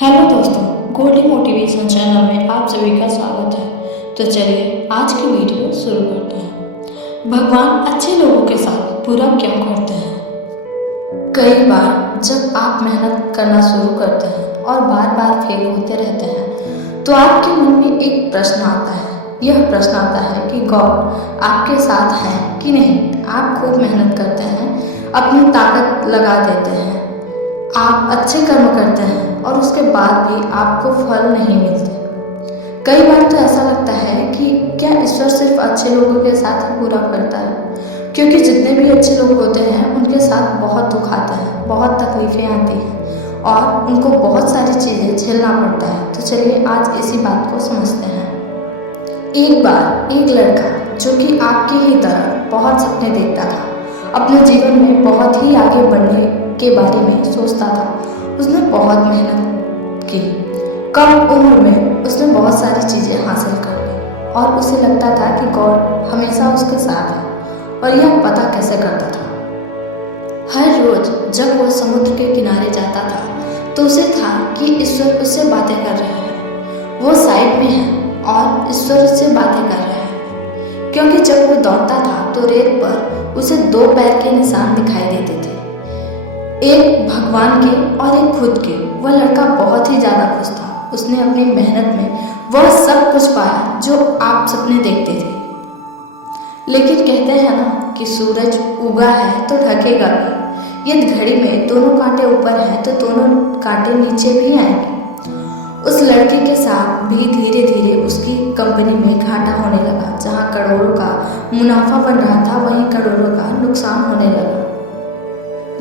Hello दोस्तों, Goldy motivation channel में आप सभी का स्वागत है। तो चलिए आज की वीडियो शुरू करते हैं। भगवान अच्छे लोगों के साथ बुरा क्यों करते हैं? कई बार जब आप मेहनत करना शुरू करते हैं और बार बार फेल होते रहते हैं तो आपके मन में एक प्रश्न आता है। यह प्रश्न आता है कि गॉड आपके साथ है कि नहीं। आप खूब मेहनत करते हैं, अपनी ताकत लगा देते हैं, आप अच्छे कर्म करते हैं और उसके बाद भी आपको फल नहीं मिलते। कई बार तो ऐसा लगता है कि क्या ईश्वर सिर्फ अच्छे लोगों के साथ ही बुरा करता है, क्योंकि जितने भी अच्छे लोग होते हैं उनके साथ बहुत दुख आता है, बहुत तकलीफें आती हैं और उनको बहुत सारी चीज़ें झेलना पड़ता है। तो चलिए आज इसी बात को समझते हैं। एक बार एक लड़का जो कि आपकी ही तरह बहुत सपने देखता था, अपने जीवन में बहुत ही आगे बढ़ने के बारे में सोचता था। उसने बहुत मेहनत की, कम उम्र में उसने बहुत सारी चीज़ें हासिल कर ली और उसे लगता था कि गॉड हमेशा उसके साथ है। और यह पता कैसे करता था? हर रोज जब वह समुद्र के किनारे जाता था तो उसे था कि ईश्वर उससे बातें कर रहे हैं, वो साइड में है और ईश्वर उससे बातें कर रहे हैं। क्योंकि जब वो दौड़ता था तो रेत पर उसे दो पैर के निशान दिखाई देते थे, एक भगवान के और एक खुद के। वह लड़का बहुत ही ज़्यादा खुश था। उसने अपनी मेहनत में वह सब कुछ पाया जो आप सपने देखते थे। लेकिन कहते हैं ना कि सूरज उगा है तो ढकेगा भी। यदि घड़ी में दोनों कांटे ऊपर हैं तो दोनों कांटे नीचे भी आएंगे। उस लड़के के साथ भी धीरे धीरे उसकी कंपनी में घाटा होने लगा। जहाँ करोड़ों का मुनाफा बन रहा था वहीं करोड़ों का नुकसान होने लगा।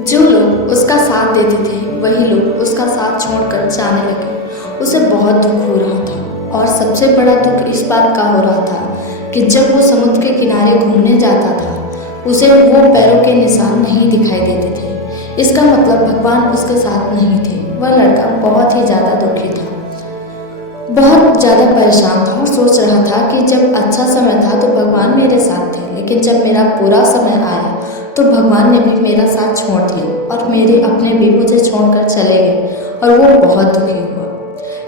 जो लोग उसका साथ देते थे वही लोग उसका साथ छोड़कर जाने लगे। उसे बहुत दुख हो रहा था और सबसे बड़ा दुख इस बात का हो रहा था कि जब वो समुद्र के किनारे घूमने जाता था उसे वो पैरों के निशान नहीं दिखाई देते थे। इसका मतलब भगवान उसके साथ नहीं थे। वह लड़का बहुत ही ज़्यादा दुखी था, बहुत ज़्यादा परेशान था और सोच रहा था कि जब अच्छा समय था तो भगवान मेरे साथ थे, लेकिन जब मेरा बुरा समय आया तो भगवान ने भी मेरा साथ छोड़ दिया और मेरे अपने भी मुझे छोड़कर चले गए और वो बहुत दुखी हुआ।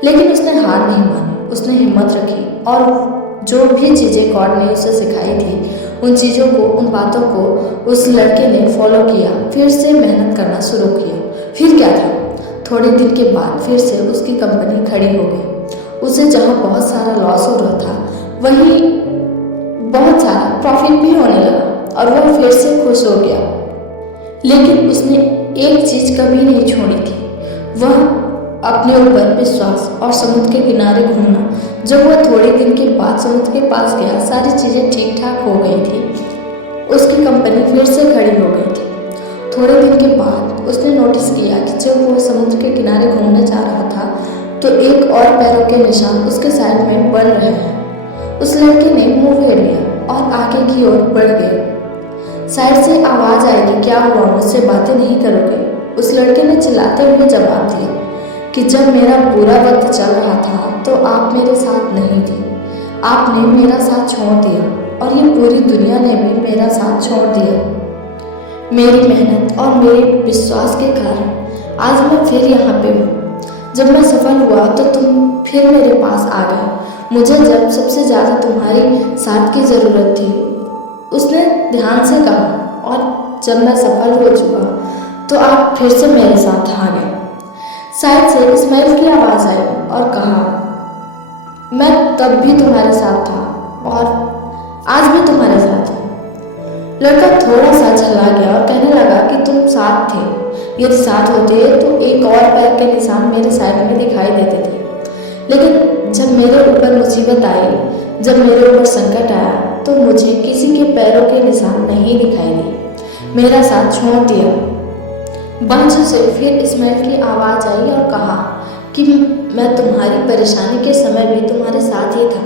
लेकिन उसने हार नहीं मानी, उसने हिम्मत रखी और जो भी चीज़ें गॉड ने उसे सिखाई थी उन चीज़ों को, उन बातों को उस लड़के ने फॉलो किया, फिर से मेहनत करना शुरू किया। फिर क्या था, थोड़े दिन के बाद फिर से उसकी कंपनी खड़ी हो गई। उसे जहाँ बहुत सारा लॉस हो रहा था वहीं बहुत सारा प्रॉफिट भी होने लगा और वह फिर से खुश हो गया। लेकिन उसने एक चीज़ कभी नहीं छोड़ी थी, वह अपने ऊपर विश्वास और समुद्र के किनारे घूमना। जब वह थोड़े दिन के बाद समुद्र के पास गया, सारी चीज़ें ठीक ठाक हो गई थी, उसकी कंपनी फिर से खड़ी हो गई थी। थोड़े दिन के बाद उसने नोटिस किया कि जब वह समुद्र के किनारे घूमने जा रहा था तो एक और पैरों के निशान उसके साइड में बन रहे हैं। उस लड़के ने मुंह फेर लिया और आगे की ओर बढ़ गए। साइड से आवाज आएगी, क्या हुआ, मुझसे बातें नहीं करोगे? उस लड़के ने चिल्लाते हुए जवाब दिया कि जब मेरा बुरा वक्त चल रहा था तो आप मेरे साथ नहीं थे, आपने मेरा साथ छोड़ दिया और ये पूरी दुनिया ने भी मेरा साथ छोड़ दिया। मेरी मेहनत और मेरे विश्वास के कारण आज मैं फिर यहाँ पे हूँ। जब मैं सफल हुआ तो तुम फिर मेरे पास आ गए, मुझे जब सबसे ज़्यादा तुम्हारी साथ की ज़रूरत थी। उसने ध्यान से कहा, और जब मैं सफल हो चुका तो आप फिर से मेरे साथ आ गए। साइड से इस्माइल की आवाज़ आई और कहा, मैं तब भी तुम्हारे साथ था और आज भी तुम्हारे साथ हूँ। लड़का थोड़ा सा झल्ला गया और कहने लगा कि तुम साथ थे, यदि साथ होते तो एक और पैर के निशान मेरे साइड में दिखाई देते थे। लेकिन जब मेरे ऊपर मुसीबत आई, जब मेरे ऊपर संकट आया तो मुझे किसी के पैरों के निशान नहीं दिखाई दिए, मेरा साथ छोड़ दिया। बंच से फिर इस्माइल की आवाज़ आई और कहा कि मैं तुम्हारी परेशानी के समय भी तुम्हारे साथ ही था।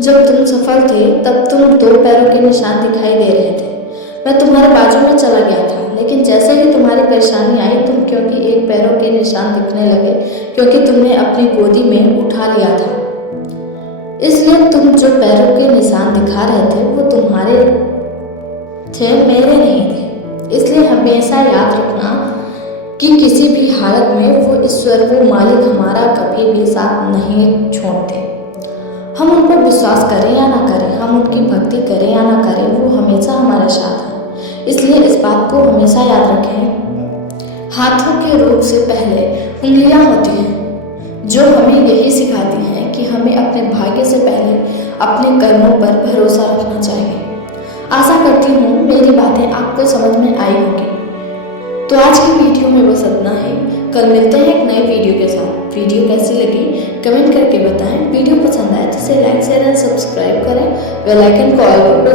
जब तुम सफल थे तब तुम दो पैरों के निशान दिखाई दे रहे थे, मैं तुम्हारे बाजू में चला गया था। लेकिन जैसे ही तुम्हारी परेशानी आई तुम क्योंकि एक पैरों के निशान दिखने लगे, क्योंकि तुमने अपनी गोदी में उठा लिया था, इसलिए तुम जो पैरों के निशान दिखा रहे थे वो तुम्हारे थे, मेरे नहीं थे। इसलिए हमेशा याद रखना कि किसी भी हालत में वो ईश्वर, वो मालिक हमारा कभी भी साथ नहीं छोड़ते। हम उन पर विश्वास करें या ना करें, हम उनकी भक्ति करें या ना करें, वो हमेशा हमारे साथ हैं। इसलिए इस बात को हमेशा याद रखें, हाथों के रूप से पहले उंगलियां होती हैं, जो हमें यही सिखाती हैं कि हमें अपने भाग्य से पहले अपने कर्मों पर भरोसा रखना चाहिए। आशा करती हूँ मेरी बातें आपको समझ में आई होगी। तो आज की वीडियो में बस इतना ही। कल मिलते हैं एक नए वीडियो के साथ। वीडियो कैसी लगी कमेंट करके बताएं। वीडियो पसंद आए तो इसे लाइक शेयर एंड सब्सक्राइब करें। बेल आइकन को ऑल पर